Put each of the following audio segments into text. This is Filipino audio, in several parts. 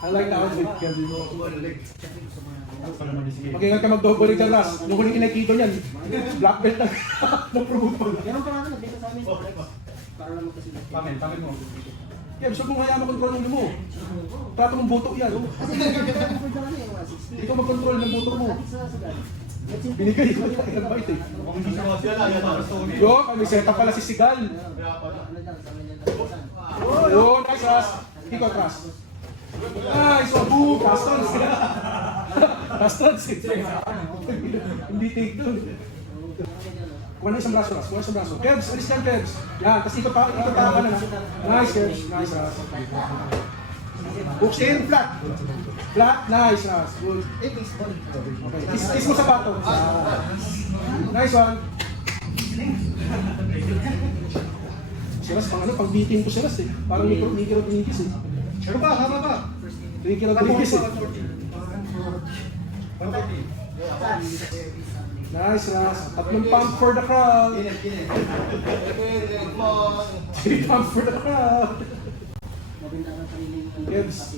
I like the outfit. Mag-ingat ka mag-double dyan, Ras. Yung huling kinakito niyan, black belt na. Na-promote mo. Ganun pa namin, dito sa amin. Para lang magkasilip. Pangin mo. Yeah, gusto mong hayaan mag-control ng ulo mo. Trato mong buto yan. Kasi nagkakapag na kami, 160. Ikaw mag-control ng buto mo. Binigay, nag-bite eh. Yo, kami setup pala si Sigal. Yo, nice, Ras. Ikaw, Ras. Nice, wabu, Castons. Castons. Hindi take doon. Kuha na isang braso, Ras. Kuha isang braso. Kebs, alis lang, Kebs. Yan, tapos ikot pa ka na. Nice, Kebs. Nice, Ras. Hooks in, flat. Flat, nice, Ras. Good. Okay, is mo sapato. Nice one. Si Ras, pang bitin ko si Ras eh. Parang Nicky Rodriguez eh. Ano ba? Hama ba? Nicky Rodriguez eh. Nice, Ras. Tatlong pump for the crowd. Three pump for the crowd. Kebs.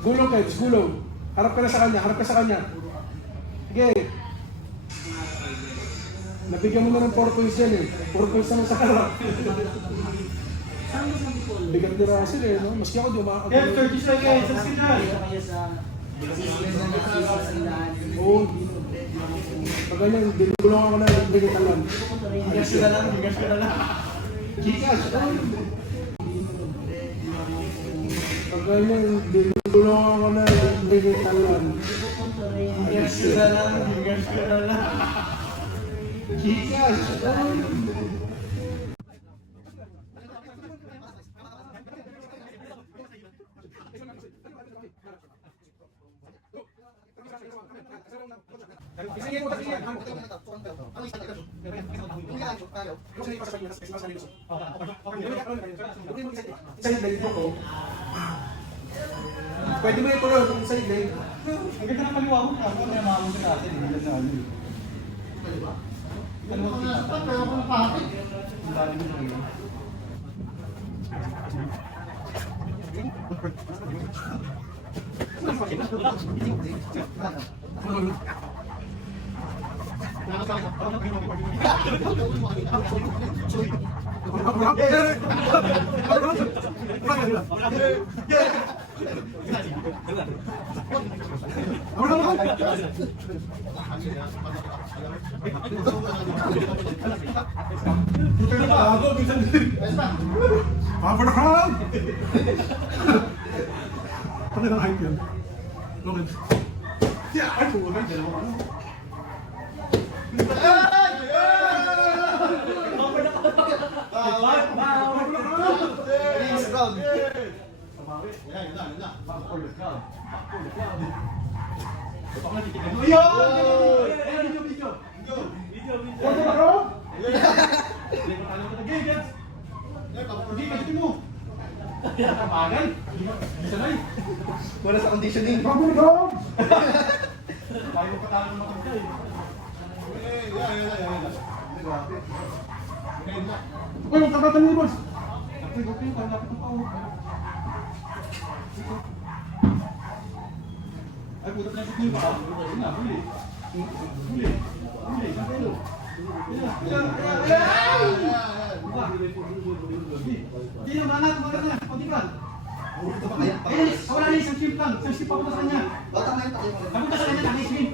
Gulong, Kebs. Gulong. Harap ka na sa kanya. Harap ka sa kanya. Sige. Nabigyan mo na ng 4 points yan eh. 4 points naman sa harap. Bigat ni Russell eh, no? Maski ako di umakakot. Kev, 30 seconds. Sa signal. Oo. Pag ganyan, dinulungan ko na yung bigatalan. Higas ka na lang. Higas ka na lang. Gcash. Pag ganyan, dinulungan ko na yung bigatalan. Higas ka na lang. Higas ka na lang. Gcash. Pwede mo ito lang kung sa'yo din. Ang ganda ng paliwanag mo. Ano na maawag sa atin? Hindi na ano. Ano mo kita? Ang dali mo na. Pump for the crowd! Ano yung hype yun? Logan. Yeah! Ay, puwa ka. Wala sa conditioning. Pump for the crowd! Ayaw mo patalo ng mga kaya. Uy, magkakatan mo, boss! Okay, lapit ang pao. Ay, puta na sa ba? Huli. Huli. Hindi na, manat na. Pagkipan. Wala na isang ship lang. Isang ship ako sa kanya. Bata na yun, pati mo. Napunta sa kanya, naka-swim.